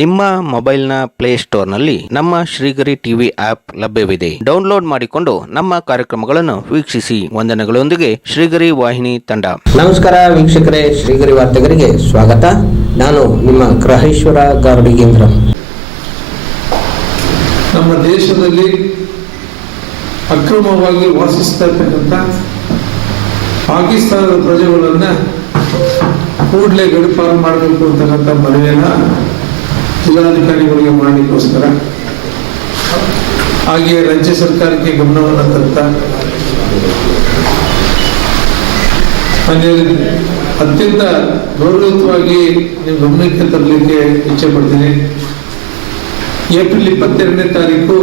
ನಿಮ್ಮ ಮೊಬೈಲ್ನ ಪ್ಲೇಸ್ಟೋರ್ನಲ್ಲಿ ನಮ್ಮ ಶ್ರೀಗರಿ ಟಿವಿ ಆಪ್ ಲಭ್ಯವಿದೆ. ಡೌನ್ಲೋಡ್ ಮಾಡಿಕೊಂಡು ನಮ್ಮ ಕಾರ್ಯಕ್ರಮಗಳನ್ನು ವೀಕ್ಷಿಸಿ. ವಂದನೆಗಳೊಂದಿಗೆ ಶ್ರೀಗರಿ ವಾಹಿನಿ ತಂಡ. ನಮಸ್ಕಾರ ವೀಕ್ಷಕರೇ ಶ್ರೀಗರಿ ವಾರ್ತೆಗರಿಗೆ ಸ್ವಾಗತ. ನಾನು ನಿಮ್ಮ ಗ್ರಹೇಶ್ವರ ಗಾರ್ಡಿಗೇಂದ್ರ ನಮ್ಮ ದೇಶದಲ್ಲಿ ಅಕ್ರಮವಾಗಿ ವಾಸಿಸ್ತಾ ಇರ್ತಕ್ಕಂಥ ಪಾಕಿಸ್ತಾನದ ಪ್ರಜೆಗಳನ್ನ ಕೂಡಲೇ ಗಡಿಪಾರು ಮಾಡಬೇಕು ಅಂತಕ್ಕಂಥ ಮನವಿಯನ್ನ ಜಿಲ್ಲಾಧಿಕಾರಿಗಳಿಗೆ ಮಾಡಲಿಕ್ಕೋಸ್ಕರ ಹಾಗೆಯೇ ರಾಜ್ಯ ಸರ್ಕಾರಕ್ಕೆ ಗಮನವನ್ನು ತರ್ತ ಅತ್ಯಂತ ಗೌರವಯುತವಾಗಿ ನೀವು ಗಮನಕ್ಕೆ ತರಲಿಕ್ಕೆ ಇಚ್ಛೆ ಪಡ್ತೀನಿ. ಏಪ್ರಿಲ್ ಇಪ್ಪತ್ತೆರಡನೇ ತಾರೀಕು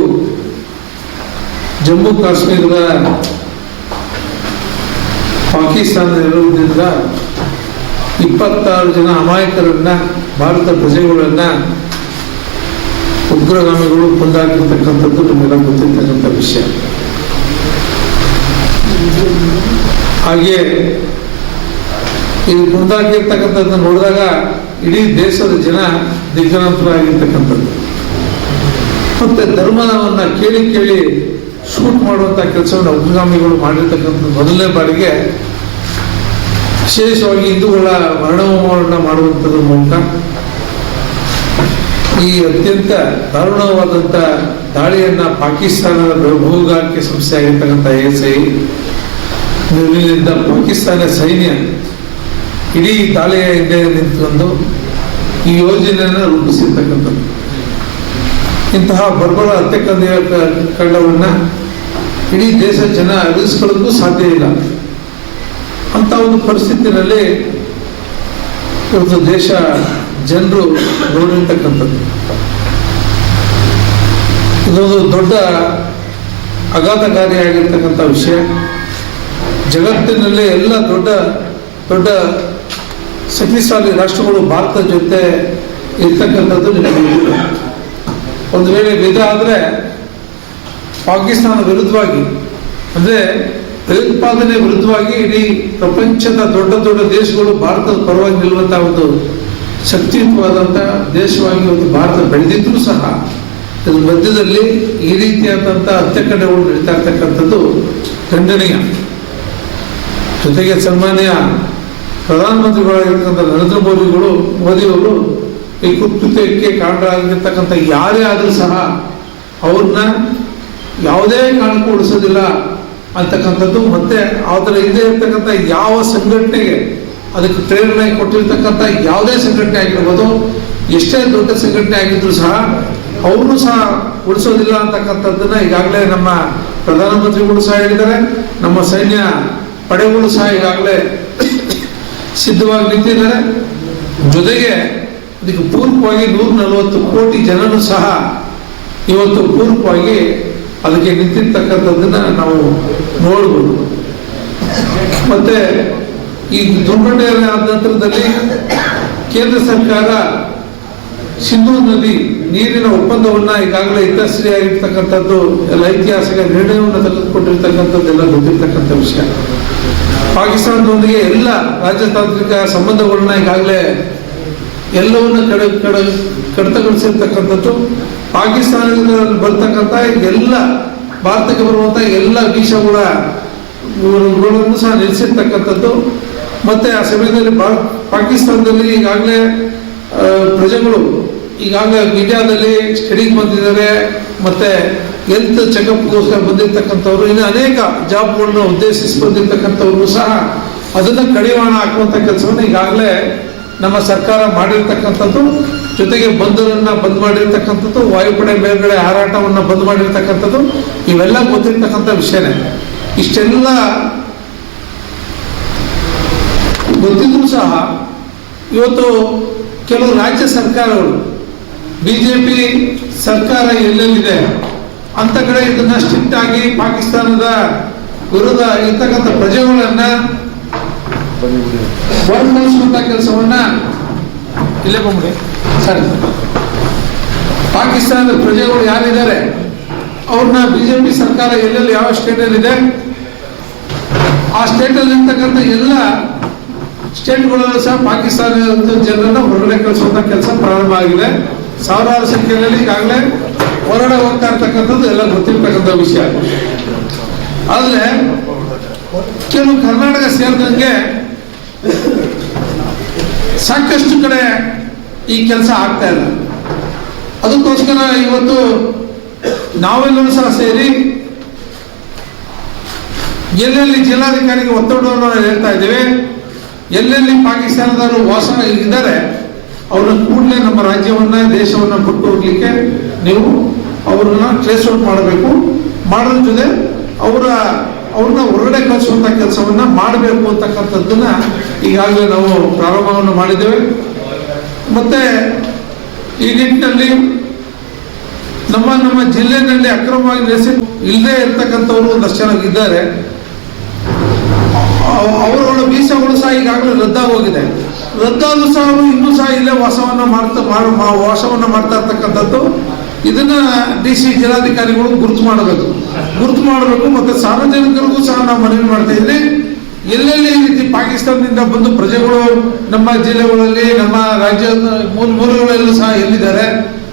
ಜಮ್ಮು ಕಾಶ್ಮೀರದ ಪಾಕಿಸ್ತಾನದ ನೆರವಿನಿಂದ ಇಪ್ಪತ್ತಾರು ಜನ ಅಮಾಯಕರನ್ನ, ಭಾರತ ಪ್ರಜೆಗಳನ್ನ ಉಗ್ರಗಾಮಿಗಳು ಮುಂದಾಗಿರ್ತಕ್ಕಂಥದ್ದು ನಮ್ಮೆಲ್ಲ ಗೊತ್ತಿರ್ತಕ್ಕಂಥ ವಿಷಯ. ಹಾಗೆ ಇದು ಮುಂದಾಗಿರ್ತಕ್ಕಂಥದ್ದು ನೋಡಿದಾಗ ಇಡೀ ದೇಶದ ಜನ ದಿಗ್ಗಾಂತರಾಗಿರ್ತಕ್ಕಂಥದ್ದು. ಮತ್ತೆ ಧರ್ಮವನ್ನ ಕೇಳಿ ಕೇಳಿ ಶೂಟ್ ಮಾಡುವಂತ ಕೆಲಸವನ್ನು ಉಗ್ರಗಾಮಿಗಳು ಮಾಡಿರ್ತಕ್ಕಂಥದ್ದು ಮೊದಲನೇ ಬಾರಿಗೆ ವಿಶೇಷವಾಗಿ ಹಿಂದೂಗಳ ಮರಣವನ್ನು ಮಾಡುವಂಥದ್ರ ಮೂಲಕ ಈ ಅತ್ಯಂತ ದಾರುಣವಾದಂಥ ದಾಳಿಯನ್ನ ಪಾಕಿಸ್ತಾನದ ಭೂಗಾರಿಕೆ ಸಂಸ್ಥೆ ಆಗಿರ್ತಕ್ಕಂಥ ಎಸ್ ಐ ನಿರ್ಣಯದಿಂದ ಪಾಕಿಸ್ತಾನ ಸೈನ್ಯ ಇಡೀ ದಾಳಿಯ ಹಿಂದೆ ನಿಂತ್ಕೊಂಡು ಈ ಯೋಜನೆಯನ್ನು ರೂಪಿಸಿರ್ತಕ್ಕಂಥದ್ದು. ಇಂತಹ ಬರ್ಬರ ಹತ್ಯೆಕಂದ ಕಂಡವನ್ನ ಇಡೀ ದೇಶ ಜನ ಅರಿಸ್ಕೊಳ್ಳೋಕ್ಕೂ ಸಾಧ್ಯ ಇಲ್ಲ. ಅಂತ ಒಂದು ಪರಿಸ್ಥಿತಿನಲ್ಲಿ ಒಂದು ದೇಶ ಜನರು ನೋಡಿರ್ತಕ್ಕಂಥದ್ದು ಇದೊಂದು ದೊಡ್ಡ ಅಗಾಧಕಾರಿಯಾಗಿರ್ತಕ್ಕಂಥ ವಿಷಯ ಜಗತ್ತಿನಲ್ಲಿ ಎಲ್ಲ ದೊಡ್ಡ ದೊಡ್ಡ ಶಕ್ತಿಶಾಲಿ ರಾಷ್ಟ್ರಗಳು ಭಾರತದ ಜೊತೆ ಇರ್ತಕ್ಕಂಥದ್ದು ನಿಮಗೆ. ಒಂದು ವೇಳೆ ನಿಜ ಆದರೆ ಪಾಕಿಸ್ತಾನ ವಿರುದ್ಧವಾಗಿ, ಅಂದರೆ ಭಯೋತ್ಪಾದನೆ ವಿರುದ್ಧವಾಗಿ ಇಡೀ ಪ್ರಪಂಚದ ದೊಡ್ಡ ದೊಡ್ಡ ದೇಶಗಳು ಭಾರತದ ಪರವಾಗಿ ನಿಲ್ಲುವಂತಹ ಒಂದು ಶಕ್ತಿಯುತವಾದಂಥ ದೇಶವಾಗಿ ಒಂದು ಭಾರತ ಬೆಳೆದಿದ್ರೂ ಸಹ ಇದರ ಮಧ್ಯದಲ್ಲಿ ಈ ರೀತಿಯಾದಂಥ ಹತ್ಯೆಕಡೆಗಳು ನಡೀತಾ ಇರ್ತಕ್ಕಂಥದ್ದು ಖಂಡನೀಯ. ಜೊತೆಗೆ ಸನ್ಮಾನ್ಯ ಪ್ರಧಾನಮಂತ್ರಿಗಳಾಗಿರ್ತಕ್ಕಂಥ ನರೇಂದ್ರ ಮೋದಿಗಳು, ಮೋದಿಯವರು ಈ ಕಾರಣ ಆಗಿರ್ತಕ್ಕಂಥ ಯಾರೇ ಆದರೂ ಸಹ ಅವ್ರನ್ನ ಯಾವುದೇ ಕಾರಣಕ್ಕೂ ಉಳಿಸೋದಿಲ್ಲ ಅಂತಕ್ಕಂಥದ್ದು ಮತ್ತೆ ಅದರ ಹಿಂದೆ ಇರ್ತಕ್ಕಂಥ ಯಾವ ಸಂಘಟನೆಗೆ ಅದಕ್ಕೆ ಪ್ರೇರಣೆ ಕೊಟ್ಟಿರ್ತಕ್ಕಂಥ ಯಾವುದೇ ಸಂಘಟನೆ ಆಗಿರ್ಬೋದು, ಎಷ್ಟೇ ದೊಡ್ಡ ಸಂಘಟನೆ ಆಗಿದ್ರು ಸಹ ಅವರು ಸಹ ಉಳಿಸೋದಿಲ್ಲ ಅಂತಕ್ಕಂಥದ್ದನ್ನ ಈಗಾಗಲೇ ನಮ್ಮ ಪ್ರಧಾನಮಂತ್ರಿಗಳು ಸಹ ಹೇಳಿದ್ದಾರೆ. ನಮ್ಮ ಸೈನ್ಯ ಪಡೆಗಳು ಸಹ ಈಗಾಗಲೇ ಸಿದ್ಧವಾಗಿ ನಿಂತಿದ್ದಾರೆ. ಜೊತೆಗೆ ಇದಕ್ಕೆ ಪೂರ್ವವಾಗಿ ನೂರ ನಲವತ್ತು ಕೋಟಿ ಜನರು ಸಹ ಇವತ್ತು ಪೂರ್ವವಾಗಿ ಅದಕ್ಕೆ ನಿಂತಿರ್ತಕ್ಕಂಥದ್ದನ್ನ ನಾವು ನೋಡ್ಬೋದು. ಮತ್ತೆ ಈ ದುರ್ಘಟನೆ ಆದ ನಂತರದಲ್ಲಿ ಕೇಂದ್ರ ಸರ್ಕಾರ ಸಿಂಧೂ ನದಿ ನೀರಿನ ಒಪ್ಪಂದವನ್ನ ಈಗಾಗಲೇ ಇತಶ್ರೀಯಾಗಿರ್ತಕ್ಕಂಥದ್ದು ಎಲ್ಲ ಐತಿಹಾಸಿಕ ನಿರ್ಣಯವನ್ನು ತೆಗೆದುಕೊಂಡಿರ್ತಕ್ಕಂಥದ್ದೆಲ್ಲ ಗೊತ್ತಿರ್ತಕ್ಕಂಥ ವಿಷಯ. ಪಾಕಿಸ್ತಾನದೊಂದಿಗೆ ಎಲ್ಲ ರಾಜತಾಂತ್ರಿಕ ಸಂಬಂಧಗಳನ್ನ ಈಗಾಗಲೇ ಎಲ್ಲವನ್ನ ಕಡೆ, ಕಡ, ಕಡಿತಗೊಳಿಸಿರ್ತಕ್ಕಂಥದ್ದು. ಪಾಕಿಸ್ತಾನದಿಂದ ಬರ್ತಕ್ಕಂಥ ಎಲ್ಲ ಭಾರತಕ್ಕೆ ಬರುವಂತ ಎಲ್ಲ ಗಳನ್ನು ಸಹ ನಿಲ್ಲಿಸಿರ್ತಕ್ಕಂಥದ್ದು. ಮತ್ತೆ ಆ ಸಮಯದಲ್ಲಿ ಪಾಕಿಸ್ತಾನದಲ್ಲಿ ಈಗಾಗಲೇ ಪ್ರಜೆಗಳು ಈಗಾಗಲೇ ಮೀಡಿಯಾದಲ್ಲಿ ಸ್ಟಡಿಗೆ ಬಂದಿದ್ದಾರೆ. ಮತ್ತೆ ಹೆಲ್ತ್ ಚೆಕಪ್ಗೋಸ್ಕರ ಬಂದಿರತಕ್ಕಂಥವ್ರು, ಇನ್ನು ಅನೇಕ ಜಾಬ್ಗಳನ್ನ ಉದ್ದೇಶಿಸಿ ಬಂದಿರತಕ್ಕಂಥವ್ರು ಸಹ ಅದನ್ನ ಕಡಿವಾಣ ಹಾಕುವಂತ ಕೆಲಸವನ್ನು ಈಗಾಗಲೇ ನಮ್ಮ ಸರ್ಕಾರ ಮಾಡಿರ್ತಕ್ಕಂಥದ್ದು. ಜೊತೆಗೆ ಬಂದರನ್ನ ಬಂದ್ ಮಾಡಿರ್ತಕ್ಕಂಥದ್ದು, ವಾಯುಪಡೆ ಮೇಲ್ಗಡೆ ಹಾರಾಟವನ್ನು ಬಂದ್ ಮಾಡಿರ್ತಕ್ಕಂಥದ್ದು, ಇವೆಲ್ಲ ಗೊತ್ತಿರ್ತಕ್ಕಂಥ ವಿಷಯನೇ. ಇಷ್ಟೆಲ್ಲ ಗೊತ್ತಿದ್ರು ಸಹ ಇವತ್ತು ಕೆಲವು ರಾಜ್ಯ ಸರ್ಕಾರಗಳು ಬಿಜೆಪಿ ಸರ್ಕಾರ ಎಲ್ಲೆಲ್ಲಿದೆ ಅಂತ ಕಡೆ ಇದನ್ನ ಸ್ಟ್ರಿಕ್ಟ್ ಆಗಿ ಪಾಕಿಸ್ತಾನದ ವಿರುದ್ಧ ಇರ್ತಕ್ಕಂಥ ಪ್ರಜೆಗಳನ್ನ ಹೊರಕಳಿಸುವಂತ ಕೆಲಸವನ್ನ ಇಲ್ಲೇ ಬಂದ್ಬಿಡಿ. ಸರಿ. ಪಾಕಿಸ್ತಾನದ ಪ್ರಜೆಗಳು ಯಾರಿದ್ದಾರೆ? ಅವ್ರನ್ನ ಬಿಜೆಪಿ ಸರ್ಕಾರ ಎಲ್ಲೆಲ್ಲಿ ಯಾವ ಸ್ಟೇಟಲ್ಲಿ ಇದೆ ಆ ಸ್ಟೇಟಲ್ಲಿ ಇರ್ತಕ್ಕಂಥ ಎಲ್ಲ ಸ್ಟೇಟ್ಗಳಲ್ಲೂ ಸಹ ಪಾಕಿಸ್ತಾನದ ಜನರನ್ನ ಹೊರಗಡೆ ಕಳಿಸುವಂತ ಕೆಲಸ ಪ್ರಾರಂಭ ಆಗಿದೆ. ಸಾವಿರಾರು ಸಂಖ್ಯೆಯಲ್ಲಿ ಈಗಾಗಲೇ ಹೊರಗಡೆ ಹೋಗ್ತಾ ಇರ್ತಕ್ಕಂಥದ್ದು ಎಲ್ಲ ಗೊತ್ತಿರ್ತಕ್ಕಂಥ ವಿಷಯ. ಆದ್ರೆ, ಕೆಲವು ಕರ್ನಾಟಕ ಸೇರಿದಂಗೆ ಸಾಕಷ್ಟು ಕಡೆ ಈ ಕೆಲಸ ಆಗ್ತಾ ಇಲ್ಲ. ಅದಕ್ಕೋಸ್ಕರ ಇವತ್ತು ನಾವೆಲ್ಲರೂ ಸಹ ಸೇರಿ ಎಲ್ಲೆಲ್ಲಿ ಜಿಲ್ಲಾಧಿಕಾರಿಗೆ ಒತ್ತಡವನ್ನು ಹೇಳ್ತಾ ಇದ್ದೇವೆ ಎಲ್ಲೆಲ್ಲಿ ಪಾಕಿಸ್ತಾನದವರು ವಾಸ ಇದ್ದಾರೆ ಅವ್ರನ್ನ ಕೂಡಲೇ ನಮ್ಮ ರಾಜ್ಯವನ್ನ, ದೇಶವನ್ನ ಬಿಟ್ಟು ಹೋಗ್ಲಿಕ್ಕೆ ನೀವು ಅವ್ರನ್ನ ಟ್ರೇಸ್ ಔಟ್ ಮಾಡಬೇಕು. ಮಾಡೋದ್ರ ಜೊತೆ ಅವರ, ಅವ್ರನ್ನ ಹೊರಗಡೆ ಕಳಿಸುವಂತ ಕೆಲಸವನ್ನ ಮಾಡಬೇಕು ಅಂತಕ್ಕಂಥದ್ದನ್ನ ಈಗಾಗಲೇ ನಾವು ಪ್ರಾರಂಭವನ್ನು ಮಾಡಿದ್ದೇವೆ. ಮತ್ತೆ ಈ ನಿಟ್ಟಿನಲ್ಲಿ ನಮ್ಮ ನಮ್ಮ ಜಿಲ್ಲೆಯಲ್ಲಿ ಅಕ್ರಮವಾಗಿ ನೆಲೆಸಿ ಇಲ್ಲದೆ ಇರ್ತಕ್ಕಂಥವ್ರು ಒಂದಷ್ಟು ಜನ ಇದ್ದಾರೆ. ಅವ- ಬೀಸಗಳು ವೀಸಾಗಳು ಸಹ ಈಗಾಗಲೇ ರದ್ದಾಗೋಗಿದೆ. ರದ್ದಾದ್ರು ಸಹ ಅವರು ಇನ್ನೂ ಸಹ ಇಲ್ಲೇ ವಾಸವನ್ನು ಮಾಡ್ತಾ ವಾಸವನ್ನು ಮಾಡ್ತಾ ಇರ್ತಕ್ಕಂಥದ್ದು. ಇದನ್ನ ಡಿ ಸಿ ಜಿಲ್ಲಾಧಿಕಾರಿಗಳು ಗುರುತು ಮಾಡಬೇಕು. ಗುರುತು ಮಾಡಬೇಕು ಮತ್ತು ಸಾರ್ವಜನಿಕರಿಗೂ ಸಹ ನಾವು ಮನವಿ ಮಾಡ್ತಾ ಇದ್ವಿ. ಎಲ್ಲೆಲ್ಲಿ ಈ ರೀತಿ ಪಾಕಿಸ್ತಾನದಿಂದ ಬಂದು ಪ್ರಜೆಗಳು ನಮ್ಮ ಜಿಲ್ಲೆಗಳಲ್ಲಿ, ನಮ್ಮ ರಾಜ್ಯ ಮೂಲ, ಮೂಲಗಳಲ್ಲೂ ಸಹ ಎಲ್ಲಿದ್ದಾರೆ,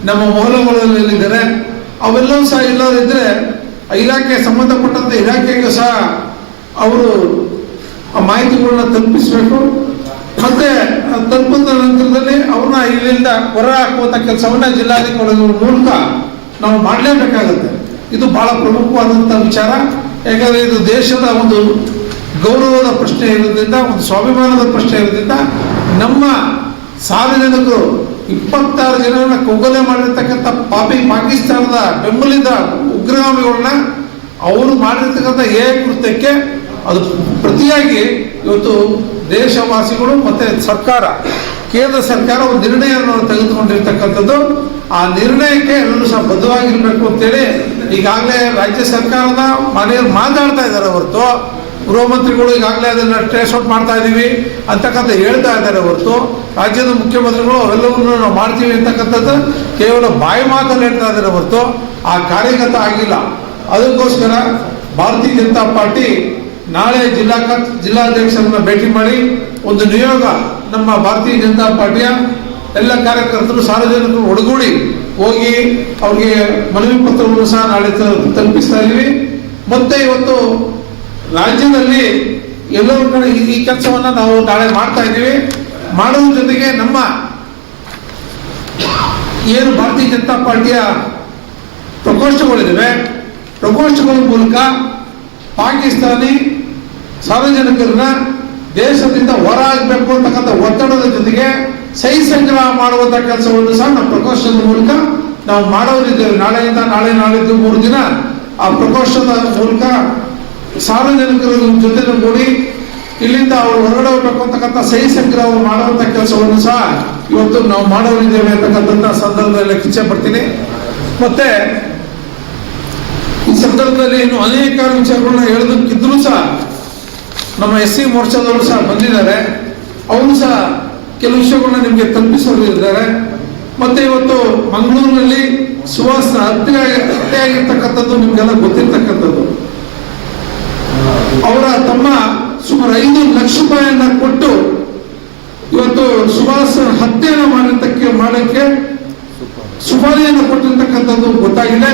ನಮ್ಮ ಮೂಲಗಳಲ್ಲಿ ಎಲ್ಲಿದ್ದಾರೆ, ಅವೆಲ್ಲವೂ ಸಹ ಇಲ್ಲದಿದ್ರೆ ಇಲಾಖೆ ಸಂಬಂಧಪಟ್ಟಂತ ಇಲಾಖೆಗೂ ಸಹ ಅವರು ಆ ಮಾಹಿತಿಗಳನ್ನ ತಲುಪಿಸಬೇಕು. ಮತ್ತೆ ತಲುಪಿದ ನಂತರದಲ್ಲಿ ಅವ್ರನ್ನ ಇಲ್ಲಿಂದ ಹೊರ ಹಾಕುವಂತ ಕೆಲಸವನ್ನ ಜಿಲ್ಲಾಧಿಕಾರಿಗಳ ಮೂಲಕ ನಾವು ಮಾಡಲೇಬೇಕಾಗುತ್ತೆ. ಇದು ಬಹಳ ಪ್ರಮುಖವಾದಂತ ವಿಚಾರ. ಯಾಕಂದ್ರೆ ಇದು ದೇಶದ ಒಂದು ಗೌರವದ ಪ್ರಶ್ನೆ ಇರೋದ್ರಿಂದ, ಒಂದು ಸ್ವಾಭಿಮಾನದ ಪ್ರಶ್ನೆ ಇರೋದ್ರಿಂದ ನಮ್ಮ ಸಾರ್ವಜನಿಕರು ಇಪ್ಪತ್ತಾರು ಜನರನ್ನ ಕೊಗ್ಗಲೆ ಮಾಡಿರ್ತಕ್ಕಂಥ ಪಾಪಿ ಪಾಕಿಸ್ತಾನದ ಬೆಂಬಲಿತ ಉಗ್ರಗಾಮಿಗಳನ್ನ ಅವರು ಮಾಡಿರ್ತಕ್ಕಂಥ ಏ ಕೃತ್ಯಕ್ಕೆ ಅದು ಪ್ರತಿಯಾಗಿ ಇವತ್ತು ದೇಶವಾಸಿಗಳು ಮತ್ತೆ ಸರ್ಕಾರ, ಕೇಂದ್ರ ಸರ್ಕಾರ ಒಂದು ನಿರ್ಣಯವನ್ನು ತೆಗೆದುಕೊಂಡಿರ್ತಕ್ಕಂಥದ್ದು. ಆ ನಿರ್ಣಯಕ್ಕೆ ಎಲ್ಲರೂ ಸಹ ಬದ್ಧವಾಗಿರ್ಬೇಕು ಅಂತೇಳಿ ಈಗಾಗಲೇ ರಾಜ್ಯ ಸರ್ಕಾರದ ಮನೆಯಲ್ಲಿ ಮಾತಾಡ್ತಾ ಇದ್ದಾರೆ ಹೊರತು. ಗೃಹ ಮಂತ್ರಿಗಳು ಈಗಾಗಲೇ ಅದನ್ನ ಟ್ರೇಸ್ ಔಟ್ ಮಾಡ್ತಾ ಇದ್ದೀವಿ ಅಂತಕ್ಕಂಥ ಹೇಳ್ತಾ ಇದ್ದಾರೆ ಹೊರತು. ರಾಜ್ಯದ ಮುಖ್ಯಮಂತ್ರಿಗಳು ಅವೆಲ್ಲವನ್ನು ನಾವು ಮಾಡ್ತೀವಿ ಅಂತಕ್ಕಂಥದ್ದು ಕೇವಲ ಬಾಯಿ ಮಾತಲ್ಲಿ ಹೇಳ್ತಾ ಇದ್ದಾರೆ ಹೊರತು. ಆ ಕಾರ್ಯಗತ ಆಗಿಲ್ಲ. ಅದಕ್ಕೋಸ್ಕರ ಭಾರತೀಯ ಜನತಾ ಪಾರ್ಟಿ ನಾಳೆ ಜಿಲ್ಲಾ ಜಿಲ್ಲಾಧ್ಯಕ್ಷರನ್ನ ಭೇಟಿ ಮಾಡಿ ಒಂದು ನಿಯೋಗ ನಮ್ಮ ಭಾರತೀಯ ಜನತಾ ಪಾರ್ಟಿಯ ಎಲ್ಲ ಕಾರ್ಯಕರ್ತರು, ಸಾರ್ವಜನಿಕರು ಒಡಗೂಡಿ ಹೋಗಿ ಅವ್ರಿಗೆ ಮನವಿ ಪತ್ರವನ್ನು ಸಹ ನಾಳೆ ತಲುಪಿಸ್ತಾ ಇದೀವಿ ಮತ್ತೆ ಇವತ್ತು ರಾಜ್ಯದಲ್ಲಿ ಎಲ್ಲರೂ ಕಡೆ ಈ ಕೆಲಸವನ್ನ ನಾವು ನಾಳೆ ಮಾಡ್ತಾ ಇದ್ದೀವಿ. ಮಾಡುವ ಜೊತೆಗೆ ನಮ್ಮ ಏನು ಭಾರತೀಯ ಜನತಾ ಪಾರ್ಟಿಯ ಪ್ರಕೋಷ್ಠಗಳಿದ್ದಾವೆ. ಪ್ರಕೋಷ್ಠಗಳ ಮೂಲಕ ಪಾಕಿಸ್ತಾನಿ ಸಾರ್ವಜನಿಕರನ್ನ ದೇಶದಿಂದ ಹೊರ ಆಗಬೇಕು ಅಂತಕ್ಕಂಥ ಒತ್ತಡದ ಜೊತೆಗೆ ಸಹಿ ಸಂಗ್ರಹ ಮಾಡುವಂತ ಕೆಲಸವನ್ನು ಸಹ ನಮ್ಮ ಪ್ರಕೋಷ್ಠದ ಮೂಲಕ ನಾವು ಮಾಡೋರಿದ್ದೇವೆ. ನಾಳೆಯಿಂದ ನಾಳೆ ನಾಳಿದ್ದು ಮೂರು ದಿನ ಆ ಪ್ರಕೋಷ್ಠದ ಮೂಲಕ ಸಾರ್ವಜನಿಕರ ಜೊತೆ ಕೂಡಿ ಇಲ್ಲಿಂದ ಅವರು ಹೊರಗಡೆ ಹೋಗ್ಬೇಕು ಅಂತಕ್ಕಂಥ ಸಹಿ ಸಂಗ್ರಹ ಮಾಡುವಂತ ಕೆಲಸವನ್ನು ಸಹ ಇವತ್ತು ನಾವು ಮಾಡೋರಿದ್ದೇವೆ ಅಂತಕ್ಕಂಥ ಸಂದರ್ಭದಲ್ಲಿ ಇಚ್ಛೆ ಪಡ್ತೀನಿ. ಮತ್ತೆ ಈ ಸಂದರ್ಭದಲ್ಲಿ ಇನ್ನು ಅನೇಕ ವಿಚಾರಗಳನ್ನ ಹೇಳೋದಕ್ಕಿದ್ರು ಸಹ ನಮ್ಮ ಎಸ್ ಸಿ ಮೋರ್ಚಾದವರು ಸಹ ಬಂದಿದ್ದಾರೆ. ಅವರು ಸಹ ಕೆಲವು ವಿಷಯಗಳನ್ನ ನಿಮಗೆ ತಲುಪಿಸಲು ಇದ್ದಾರೆ. ಮತ್ತೆ ಇವತ್ತು ಮಂಗಳೂರಿನಲ್ಲಿ ಸುವಾಸ ಹತ್ಯೆ ಹತ್ಯೆ ಆಗಿರ್ತಕ್ಕಂಥದ್ದು ನಿಮ್ಗೆಲ್ಲ ಗೊತ್ತಿರ್ತಕ್ಕಂಥದ್ದು. ಅವರ ತಮ್ಮ ಸುಮಾರು ಐದು ಲಕ್ಷ ರೂಪಾಯಿಯನ್ನ ಕೊಟ್ಟು ಇವತ್ತು ಸುಭಾಷ್ ಹತ್ಯೆಯನ್ನು ಮಾಡಿರ್ತಕ್ಕೆ ಮಾಡಕ್ಕೆ ಸುಪಾರಿಯನ್ನು ಕೊಟ್ಟಿರ್ತಕ್ಕಂಥದ್ದು ಗೊತ್ತಾಗಿದೆ.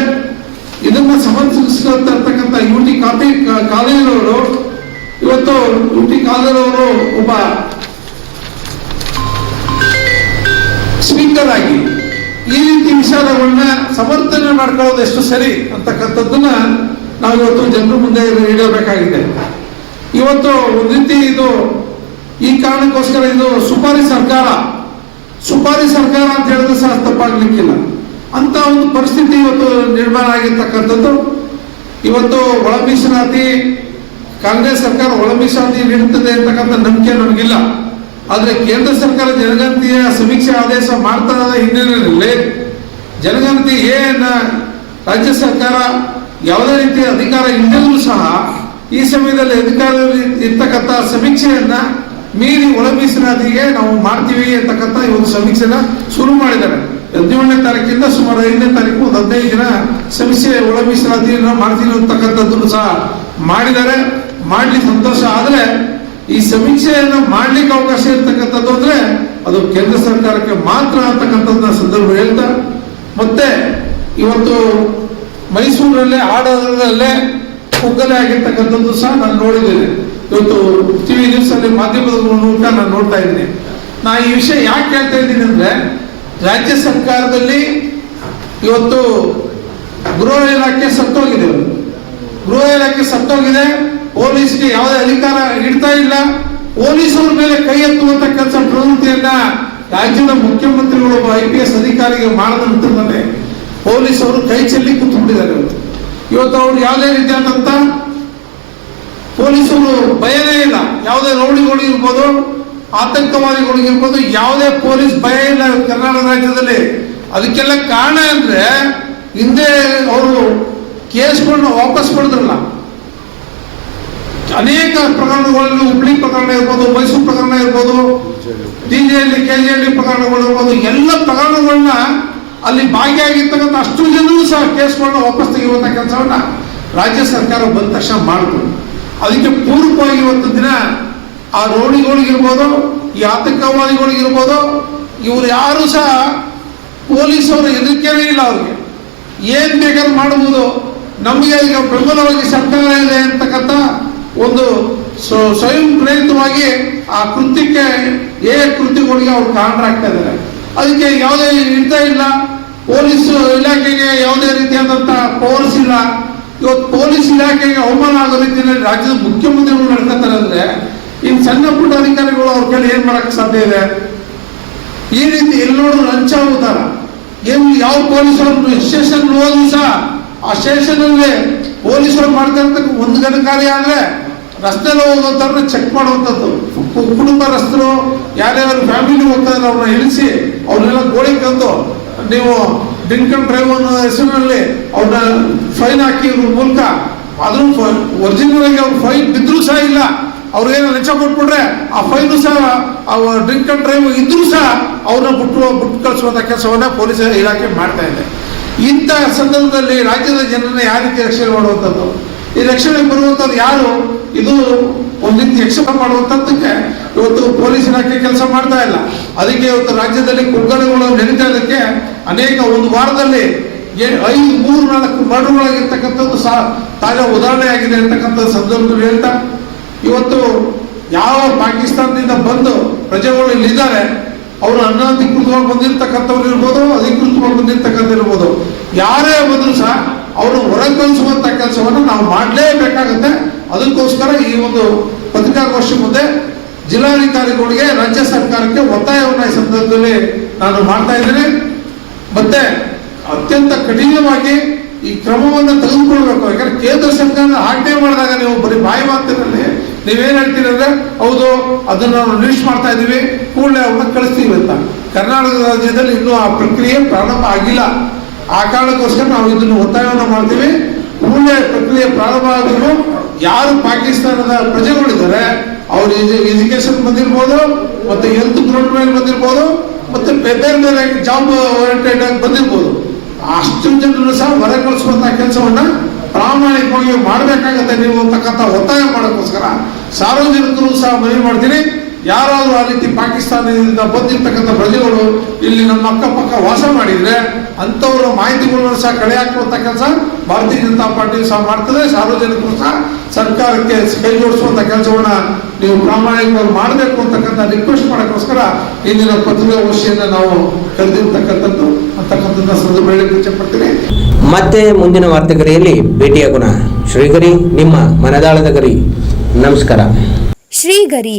ಇದನ್ನ ಸಮರ್ಥಿಸಿರ್ತಕ್ಕಂಥ ಇರ್ತಕ್ಕಂಥ ಯು ಟಿ ಕಾಪಿ ಕಾಲೇಜರವರು ಇವತ್ತು ಯು ಕಾಲರವರು ಒಬ್ಬ ಸ್ಪೀಕರ್ ಆಗಿ ಈ ರೀತಿ ವಿಚಾರಗಳನ್ನ ಸಮರ್ಥನೆ ಮಾಡ್ಕೊಳ್ಳೋದು ಎಷ್ಟು ಸರಿ ಅಂತಕ್ಕಂಥದ್ದನ್ನ ನಾವು ಇವತ್ತು ಜನರ ಮುಂದೆ ಇಡಬೇಕಾಗಿದೆ ಇವತ್ತು ಒಂದು ರೀತಿ ಇದು ಈ ಕಾರಣಕ್ಕೋಸ್ಕರ ಇದು ಸುಪಾರಿ ಸರ್ಕಾರ ಸುಪಾರಿ ಸರ್ಕಾರ ಅಂತ ಹೇಳಿದ್ರೆ ಸಹ ತಪ್ಪಾಗ್ಲಿಕ್ಕಿಲ್ಲ. ಅಂತ ಒಂದು ಪರಿಸ್ಥಿತಿ ಇವತ್ತು ನಿರ್ಮಾಣ ಆಗಿರ್ತಕ್ಕಂಥದ್ದು. ಇವತ್ತು ಒಳ ಮೀಸಲಾತಿ ಕಾಂಗ್ರೆಸ್ ಸರ್ಕಾರ ಒಳ ಮೀಸಲಾತಿ ನೀಡುತ್ತದೆ ಅಂತಕ್ಕಂಥ ನಂಬಿಕೆ ನಮಗಿಲ್ಲ. ಆದ್ರೆ ಕೇಂದ್ರ ಸರ್ಕಾರ ಜನಗಣತಿಯ ಸಮೀಕ್ಷೆ ಆದೇಶ ಮಾಡ್ತಾ ಹಿನ್ನೆಲೆಯಲ್ಲಿ ಜನಗಣತಿ ಏನ ರಾಜ್ಯ ಸರ್ಕಾರ ಯಾವುದೇ ರೀತಿಯ ಅಧಿಕಾರ ಇಲ್ಲದೂ ಸಹ ಈ ಸಮಯದಲ್ಲಿ ಅಧಿಕಾರ ಇರ್ತಕ್ಕಂಥ ಸಮೀಕ್ಷೆಯನ್ನ ಮೀರಿ ಒಳ ಮೀಸಲಾತಿಗೆ ನಾವು ಮಾಡ್ತೀವಿ ಅಂತಕ್ಕಂಥ ಈ ಒಂದು ಸಮೀಕ್ಷೆನ ಶುರು ಮಾಡಿದ್ದಾರೆ. ಹದಿನೇಳನೇ ತಾರೀಕಿಂದ ಸುಮಾರು ಐದನೇ ತಾರೀಕು ಒಂದು ಹದಿನೈದು ದಿನ ಸಮೀಕ್ಷೆ ಒಳ ಮೀಸಲಾತಿಯನ್ನು ಮಾಡ್ತೀವಿ ಅಂತಕ್ಕಂಥದ್ದನ್ನು ಸಹ ಮಾಡಿದ್ದಾರೆ. ಮಾಡ್ಲಿ ಸಂತೋಷ ಆದ್ರೆ ಈ ಸಮೀಕ್ಷೆಯನ್ನು ಮಾಡ್ಲಿಕ್ಕೆ ಅವಕಾಶ ಇರ್ತಕ್ಕಂಥದ್ದು ಅಂದ್ರೆ ಅದು ಕೇಂದ್ರ ಸರ್ಕಾರಕ್ಕೆ ಮಾತ್ರ ಅಂತಕ್ಕಂಥದ್ದನ್ನ ಸಂದರ್ಭ ಹೇಳ್ತಾ, ಮತ್ತೆ ಇವತ್ತು ಮೈಸೂರಲ್ಲೇ ಆಡೋದ್ರಲ್ಲೇ ಕುಗ್ಗಲೆ ಆಗಿರ್ತಕ್ಕಂಥದ್ದು ಸಹ ನಾನು ನೋಡಿದ್ದೇನೆ. ಇವತ್ತು ಟಿವಿ ನ್ಯೂಸ್ ಅಲ್ಲಿ ಮಾಧ್ಯಮದ ಮೂಲಕ ನಾನು ನೋಡ್ತಾ ಇದ್ದೀನಿ. ನಾ ಈ ವಿಷಯ ಯಾಕೆ ಹೇಳ್ತಾ ಇದ್ದೀನಿ ಅಂದ್ರೆ, ರಾಜ್ಯ ಸರ್ಕಾರದಲ್ಲಿ ಇವತ್ತು ಗೃಹ ಇಲಾಖೆ ಸತ್ತೋಗಿದೆ. ಗೃಹ ಇಲಾಖೆ ಸತ್ತೋಗಿದೆ. ಪೊಲೀಸ್ಗೆ ಯಾವುದೇ ಅಧಿಕಾರ ಇಡ್ತಾ ಇಲ್ಲ. ಪೊಲೀಸರ ಮೇಲೆ ಕೈ ಎತ್ತುವಂತ ಕೆಲಸ ಪ್ರವೃತ್ತಿಯನ್ನ ರಾಜ್ಯದ ಮುಖ್ಯಮಂತ್ರಿಗಳು ಒಬ್ಬ ಐ ಪಿ ಎಸ್ ಅಧಿಕಾರಿಗೆ ಮಾಡಿದ ನಂತರದಲ್ಲೇ ಪೊಲೀಸ್ ಅವರು ಕೈ ಚೆಲ್ಲಿ ಕೂತ್ಕೊಂಡಿದ್ದಾರೆ ಇವತ್ತು ಇವತ್ತು ಅವ್ರು ಯಾವುದೇ ರೀತಿಯಾದಂತ ಪೊಲೀಸರು ಭಯನೇ ಇಲ್ಲ. ಯಾವುದೇ ರೌಡಿಗಳಿರ್ಬೋದು ಆತಂಕವಾದಿಗಳಿಗಿರ್ಬೋದು ಯಾವುದೇ ಪೊಲೀಸ್ ಭಯ ಇಲ್ಲ ಕರ್ನಾಟಕ ರಾಜ್ಯದಲ್ಲಿ. ಅದಕ್ಕೆಲ್ಲ ಕಾರಣ ಅಂದ್ರೆ ಹಿಂದೆ ಅವರು ಕೇಸ್ಗಳನ್ನ ವಾಪಸ್ ಪಡೆದ್ರಲ್ಲ ಅನೇಕ ಪ್ರಕರಣಗಳಲ್ಲಿ ಹುಬ್ಳಿ ಪ್ರಕರಣ ಇರ್ಬೋದು, ಮೈಸೂರು ಪ್ರಕರಣ ಇರ್ಬೋದು ಡಿಜೆಹಳ್ಳಿ ಕೆಜಿಹಳ್ಳಿ ಪ್ರಕರಣಗಳು ಇರ್ಬೋದು, ಎಲ್ಲ ಪ್ರಕರಣಗಳನ್ನ ಅಲ್ಲಿ ಭಾಗಿಯಾಗಿರ್ತಕ್ಕಂಥ ಅಷ್ಟು ಜನರು ಸಹ ಕೇಸ್ಗಳನ್ನ ವಾಪಸ್ ತೆಗೆಯುವಂತ ಕೆಲಸವನ್ನ ರಾಜ್ಯ ಸರ್ಕಾರ ಬಂದ ತಕ್ಷಣ ಮಾಡಿದ್ರು ಅದಕ್ಕೆ ಪೂರ್ವಕವಾಗಿ ಇವತ್ತು ದಿನ ಆ ರೋಡಿಗಳಿಗಿರ್ಬೋದು ಈ ಆತಂಕವಾದಿಗಳಿಗಿರ್ಬೋದು ಇವ್ರು ಯಾರು ಸಹ ಪೊಲೀಸರು ಹೆದರಿಕೆನೇ ಇಲ್ಲ ಅವ್ರಿಗೆ. ಏನ್ ಬೇಕಾದ್ರೂ ಮಾಡಬಹುದು. ನಮಗೆ ಈಗ ಬೆಂಬಲವಾಗಿ ಸರ್ಕಾರ ಇದೆ ಅಂತಕ್ಕಂಥ ಒಂದು ಸ್ವ- ಸ್ವಯಂ ಪ್ರೇರಿತವಾಗಿ ಆ ಕೃತ್ಯಕ್ಕೆ ಏ ಕೃತ್ಯಗಳಿಗೆ ಅವ್ರು ಕಾರಣರಾಗ್ತಾ ಇದ್ದಾರೆ. ಅದಕ್ಕೆ ಯಾವುದೇ ಇರ್ತಾ ಇಲ್ಲ. ಪೊಲೀಸ್ ಇಲಾಖೆಗೆ ಯಾವುದೇ ರೀತಿಯಾದಂಥ ಪವರ್ಸ್ ಇಲ್ಲ. ಇವತ್ತು ಪೊಲೀಸ್ ಇಲಾಖೆಗೆ ಅವಮಾನ ಆಗೋ ರೀತಿಯಲ್ಲಿ ರಾಜ್ಯದ ಮುಖ್ಯಮಂತ್ರಿಗಳು ನಡ್ಕೊತಾರೆ ಅಂದ್ರೆ ಇನ್ ಸಣ್ಣ ಪುಟ್ಟ ಅಧಿಕಾರಿಗಳು ಅವ್ರ ಕೈಲಿ ಏನ್ ಮಾಡಕ್ ಸಾಧ್ಯ ಇದೆ? ಈ ರೀತಿ ಎಲ್ಲಿ ನೋಡಿದ್ರು ಲಂಚ ಏನು ಯಾವ ಪೊಲೀಸರು ಸ್ಟೇಷನ್ ಹೋದ್ರು ಸಹ ಆ ಸ್ಟೇಷನ್ ಅಲ್ಲಿ ಪೊಲೀಸರು ಮಾಡ್ತಾ ಒಂದು ಗಣಕಾರಿ ಕಾರ್ಯ ಅಂದ್ರೆ ರಸ್ತೆಲ್ಲ ಚೆಕ್ ಮಾಡುವಂಥದ್ದು. ಕುಟುಂಬ ರಸ್ತರು ಯಾರ್ಯಾರು ಫ್ಯಾಮಿಲಿ ಹೋಗ್ತಾ ಇದ್ದಾರೆ ಅವ್ರನ್ನ ಇಳಿಸಿ ಅವ್ರನ್ನೆಲ್ಲ ಗೋಳಿ ತಂದು ನೀವು ಡ್ರಿಂಕ್ ಅಂಡ್ ಡ್ರೈವ್ ಅನ್ನೋ ಹೆಸರಿನಲ್ಲಿ ಅವ್ರನ್ನ ಫೈನ್ ಹಾಕಿ ಇವ್ರ ಮೂಲಕ ಆದರೂ ಒರಿಜಿನಲ್ ಆಗಿ ಅವ್ರು ಫೈನ್ ಬಿದ್ದರೂ ಸಹ ಇಲ್ಲ. ಅವ್ರಿಗೇನು ಲಂಚ ಕೊಟ್ಬಿಟ್ರೆ ಆ ಫೈನು ಸಹ ಡ್ರಿಂಕ್ ಅಂಡ್ ಡ್ರೈವ್ ಇದ್ರೂ ಸಹ ಅವ್ರನ್ನ ಬಿಟ್ಟು ಬಿಟ್ಟು ಕಳಿಸುವಂಥ ಕೆಲಸವನ್ನ ಪೊಲೀಸ್ ಇಲಾಖೆ ಮಾಡ್ತಾ ಇದೆ. ಇಂಥ ಸಂದರ್ಭದಲ್ಲಿ ರಾಜ್ಯದ ಜನರನ್ನ ಯಾವ ರೀತಿ ರಕ್ಷಣೆ ಮಾಡುವಂಥದ್ದು? ಈ ರಕ್ಷಣೆ ಬರುವಂಥದ್ದು ಯಾರು? ಇದು ಒಂದು ರೀತಿ ಯಕ್ಷ ಮಾಡುವಂಥದ್ದಕ್ಕೆ ಇವತ್ತು ಪೊಲೀಸ್ ಇಲಾಖೆ ಕೆಲಸ ಮಾಡ್ತಾ ಇಲ್ಲ. ಅದಕ್ಕೆ ಇವತ್ತು ರಾಜ್ಯದಲ್ಲಿ ಕುಗ್ಗಣಗಳು ನಡೀತಾ ಇದಕ್ಕೆ ಅನೇಕ ಒಂದು ವಾರದಲ್ಲಿ ಐದು, ಮೂರು, ನಾಲ್ಕು ಮರ್ಡರ್ಗಳಾಗಿರ್ತಕ್ಕಂಥದ್ದು ಸಹ ತಾಜಾ ಉದಾಹರಣೆ ಆಗಿದೆ ಅಂತಕ್ಕಂಥ ಸಂದರ್ಭದಲ್ಲಿ ಹೇಳ್ತಾ, ಇವತ್ತು ಯಾವ ಪಾಕಿಸ್ತಾನದಿಂದ ಬಂದು ಪ್ರಜೆಗಳು ಇಲ್ಲಿದ್ದಾರೆ, ಅವರು ಅನಧಿಕೃತವಾಗಿ ಬಂದಿರತಕ್ಕಂಥವ್ರು ಇರ್ಬೋದು, ಅಧಿಕೃತವಾಗಿ ಬಂದಿರತಕ್ಕಂಥ ಇರ್ಬೋದು. ಯಾರೇ ಬಂದರೂ ಸಹ ಅವರು ಹೊರಗೆ ಕೆಲಸವನ್ನು ನಾವು ಮಾಡಲೇಬೇಕಾಗುತ್ತೆ. ಅದಕ್ಕೋಸ್ಕರ ಈ ಒಂದು ಪತ್ರಿಕಾಗೋಷ್ಠಿ ಮುಂದೆ ಜಿಲ್ಲಾಧಿಕಾರಿಗಳಿಗೆ ರಾಜ್ಯ ಸರ್ಕಾರಕ್ಕೆ ಒತ್ತಾಯವನ್ನು ಈ ಸಂದರ್ಭದಲ್ಲಿ ನಾನು ಮಾಡ್ತಾ ಇದ್ದೇನೆ. ಮತ್ತೆ ಅತ್ಯಂತ ಕಠಿಣವಾಗಿ ಈ ಕ್ರಮವನ್ನು ತೆಗೆದುಕೊಳ್ಬೇಕು ಯಾಕಂದ್ರೆ ಕೇಂದ್ರ ಸರ್ಕಾರ ಆಜ್ಞೆ ಮಾಡಿದಾಗ ನೀವು ಬರೀ ಬಾಯಿ ಮಾತಿನಲ್ಲಿ ನೀವೇನ್ ಹೇಳ್ತೀರಿ ಅಂದ್ರೆ, ಹೌದು, ಅದನ್ನ ನಾವು ರಿಲೀಸ್ ಮಾಡ್ತಾ ಇದ್ದೀವಿ, ಕೂಡಲೇ ಅವ್ರನ್ನ ಕಳಿಸ್ತೀವಿ ಅಂತ. ಕರ್ನಾಟಕ ರಾಜ್ಯದಲ್ಲಿ ಇನ್ನೂ ಆ ಪ್ರಕ್ರಿಯೆ ಪ್ರಾರಂಭ ಆಗಿಲ್ಲ. ಆ ಕಾರಣಕ್ಕೋಸ್ಕರ ನಾವು ಇದನ್ನು ಒತ್ತಾಯವನ್ನು ಮಾಡ್ತೀವಿ. ಕೂಡಲೇ ಪ್ರಕ್ರಿಯೆ ಪ್ರಾರಂಭ ಆಗಬೇಕು ಯಾರು ಪಾಕಿಸ್ತಾನದ ಪ್ರಜೆಗಳಿದ್ದಾರೆ, ಅವರು ಎಜುಕೇಶನ್ ಬಂದಿರ್ಬೋದು, ಮತ್ತೆ ಹೆಲ್ತ್ ಗ್ರೌಂಡ್ ಮೇಲೆ ಬಂದಿರ್ಬೋದು, ಮತ್ತೆ ಬೇರೆ ಬೇರೆ ಜಾಬ್ ಓರಿಯೆಂಟೆಡ್ ಆಗಿ ಬಂದಿರ್ಬೋದು. ಅಷ್ಟು ಜನರು ಸಹ ಹೊರ ಕಳಿಸುವಂತಹ ಕೆಲಸವನ್ನ ಪ್ರಾಮಾಣಿಕವಾಗಿ ಮಾಡಬೇಕಾಗತ್ತೆ ನೀವು ಅಂತಕ್ಕಂಥ ಒತ್ತಾಯ ಮಾಡೋಕ್ಕೋಸ್ಕರ. ಸಾರ್ವಜನಿಕರು ಸಹ ಮನವಿ ಮಾಡ್ತೀನಿ. ಯಾರಾದ್ರೂ ಆ ರೀತಿ ಪಾಕಿಸ್ತಾನದಿಂದ ಬಂದಿರ್ತಕ್ಕಂಥ ಪ್ರಜೆಗಳು ಇಲ್ಲಿ ನಮ್ಮ ಅಕ್ಕಪಕ್ಕ ವಾಸ ಮಾಡಿದ್ರೆ ಅಂತವರ ಮಾಹಿತಿಗಳನ್ನು ಸಹ ಕಳೆ ಹಾಕುವಂಥ ಕೆಲಸ ಭಾರತೀಯ ಜನತಾ ಪಾರ್ಟಿ ಸಹ ಮಾಡ್ತದೆ ಸಾರ್ವಜನಿಕರು ಸಹ ಸರ್ಕಾರಕ್ಕೆ ಕೈ ಜೋಡಿಸುವಂತ ಕೆಲಸವನ್ನ ನೀವು ಪ್ರಾಮಾಣಿಕವಾಗಿ ಮಾಡಬೇಕು ಅಂತಕ್ಕಂಥ ರಿಕ್ವೆಸ್ಟ್ ಮಾಡೋಕ್ಕೋಸ್ಕರ ಇಂದಿನ ಪತ್ರಿಕಾಗೋಷ್ಠಿಯನ್ನ ನಾವು ಕರೆದಿರ್ತಕ್ಕಂಥದ್ದು ಅಂತಕ್ಕಂಥದ್ದು ಸಂದರ್ಭ ಹೇಳಕ್ಕೆ ಇಚ್ಛೆ ಪಡ್ತೀನಿ ಮತ್ತೆ ಮುಂದಿನ ವಾರ್ತೆಗರಿಯಲ್ಲಿ ಭೇಟಿಯಾಗೋಣ. ಶ್ರೀಗರಿ ನಿಮ್ಮ ಮನದಾಳದ ಗರಿ. ನಮಸ್ಕಾರ. ಶ್ರೀಗರಿ